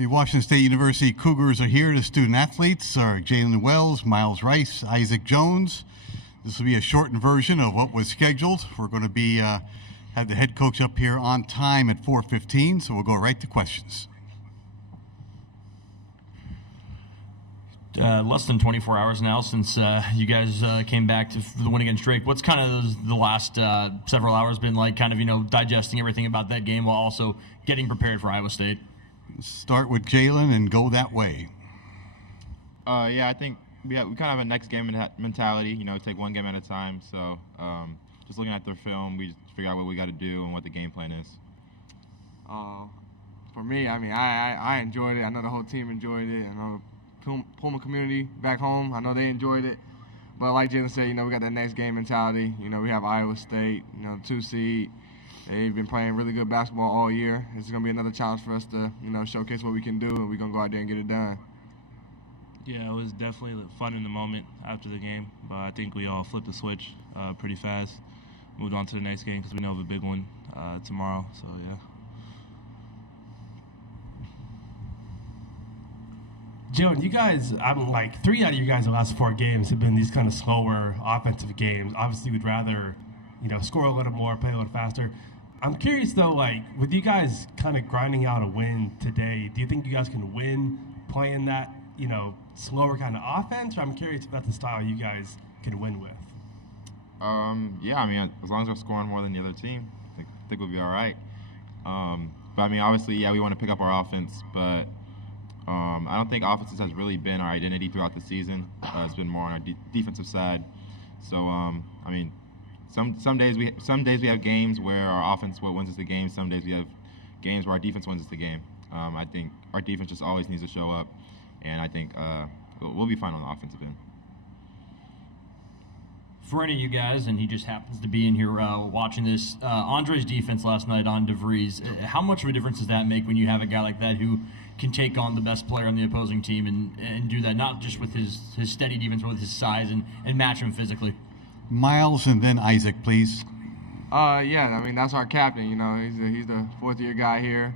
The Washington State University Cougars are here. The student athletes are Jalen Wells, Miles Rice, Isaac Jones. This will be a shortened version of what was scheduled. We're going to be have the head coach up here on time at 4:15, so we'll go right to questions. Less than 24 hours now since you guys came back to the win against Drake. What's kind of the last several hours been like, kind of, digesting everything about that game while also getting prepared for Iowa State? Start with Jalen and go that way. Yeah, I think we kind of have a next game mentality, take one game at a time. So just looking at their film, we just figure out what we got to do and what the game plan is. For me, I enjoyed it. I know the whole team enjoyed it. I know the Pullman community back home, I know they enjoyed it. But like Jalen said, we got that next game mentality. We have Iowa State, 2 seed. They've been playing really good basketball all year. It's going to be another challenge for us to, showcase what we can do, and we're going to go out there and get it done. Yeah, it was definitely fun in the moment after the game, but I think we all flipped the switch pretty fast, moved on to the next game because we know of a big one tomorrow, so yeah. Jalen, you guys, 3 out of you guys the last 4 games have been these kind of slower offensive games. Obviously, we'd rather, score a little more, play a little faster. I'm curious, though, with you guys kind of grinding out a win today, do you think you guys can win playing that, slower kind of offense? Or I'm curious if that's the style you guys can win with. Yeah, as long as we're scoring more than the other team, I think we'll be all right. But, obviously, yeah, we want to pick up our offense, but I don't think offense has really been our identity throughout the season. It's been more on our defensive side. So, some days we have games where our offense wins us the game. Some days we have games where our defense wins us the game. I think our defense just always needs to show up, and I think we'll be fine on the offensive end. For any of you guys, and he just happens to be in here watching this, Andre's defense last night on DeVries, how much of a difference does that make when you have a guy like that who can take on the best player on the opposing team and do that, not just with his steady defense, but with his size and match him physically? Miles and then Isaac, please. Yeah, that's our captain. He's the 4th-year guy here.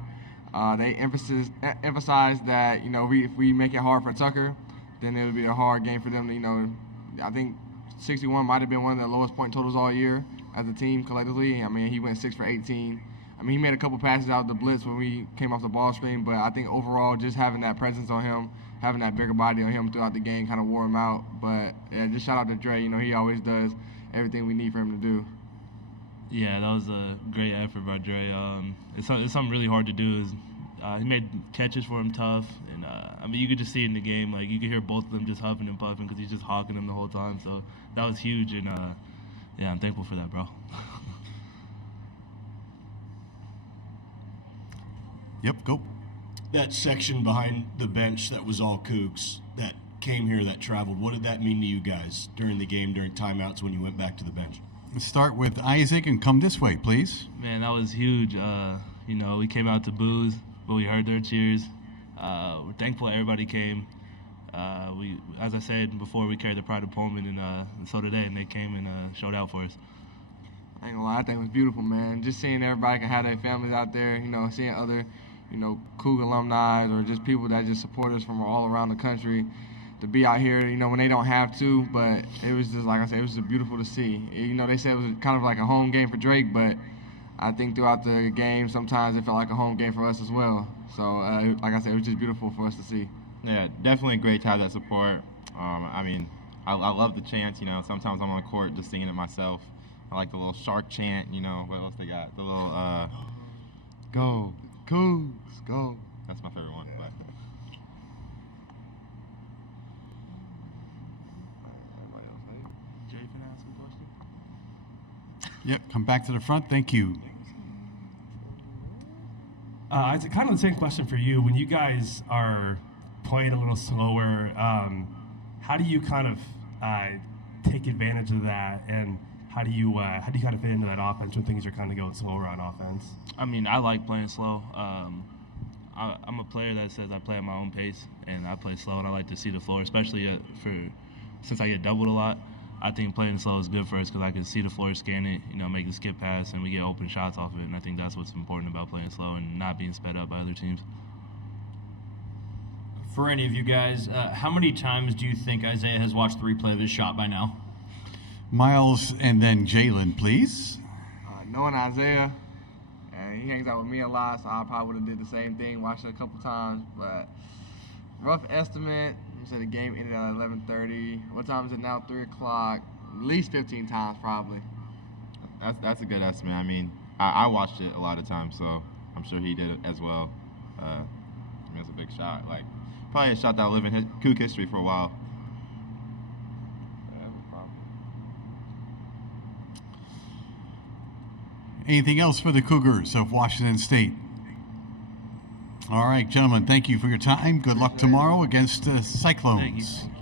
They emphasize that if we make it hard for Tucker, then it'll be a hard game for them. I think 61 might have been one of the lowest point totals all year as a team collectively. He went 6 for 18. He made a couple passes out of the blitz when we came off the ball screen, but I think overall just having that presence on him, having that bigger body on him throughout the game kind of wore him out. But yeah, just shout out to Dre. He always does everything we need for him to do. Yeah, that was a great effort by Dre. It's something really hard to do. He made catches for him tough, and you could just see in the game, you could hear both of them just huffing and puffing because he's just hawking them the whole time. So that was huge, and yeah, I'm thankful for that, bro. Yep, go. That section behind the bench that was all Cougs that came here, that traveled, what did that mean to you guys during the game, during timeouts when you went back to the bench? Let's start with Isaac and come this way, please. Man, that was huge. We came out to booze, but we heard their cheers. We're thankful everybody came. As I said before, we carried the pride of Pullman, and so did they, and they came and showed out for us. I ain't gonna lie, I think it was beautiful, man. Just seeing everybody can have their families out there, seeing other, Cougar alumni or just people that just support us from all around the country to be out here, when they don't have to. But it was just, like I said, it was just beautiful to see. They said it was kind of like a home game for Drake, but I think throughout the game, sometimes it felt like a home game for us as well. So, like I said, it was just beautiful for us to see. Yeah, definitely great to have that support. I love the chants, Sometimes I'm on the court just singing it myself. I like the little shark chant, What else they got? The little, go, Cougs, go. That's my favorite one. But. Jay, can I ask a question? Yep, come back to the front. Thank you. It's kind of the same question for you. When you guys are playing a little slower, how do you kind of take advantage of that, and how do you kind of fit into that offense when things are kind of going slower on offense? I like playing slow. I'm a player that says I play at my own pace, and I play slow, and I like to see the floor, especially since I get doubled a lot. I think playing slow is good for us because I can see the floor, scan it, make the skip pass, and we get open shots off of it. And I think that's what's important about playing slow and not being sped up by other teams. For any of you guys, how many times do you think Isaiah has watched the replay of his shot by now? Miles and then Jalen, please. Knowing Isaiah, and he hangs out with me a lot, so I probably would have did the same thing, watched it a couple times. But rough estimate, you said the game ended at 11:30. What time is it now? 3 o'clock. At least 15 times, probably. That's a good estimate. I mean, I watched it a lot of times, so I'm sure he did it as well. I mean, it's a big shot. Like, probably a shot that'll live in Coug history for a while. Anything else for the Cougars of Washington State? All right, gentlemen, thank you for your time. Good luck tomorrow against Cyclones. Thank you.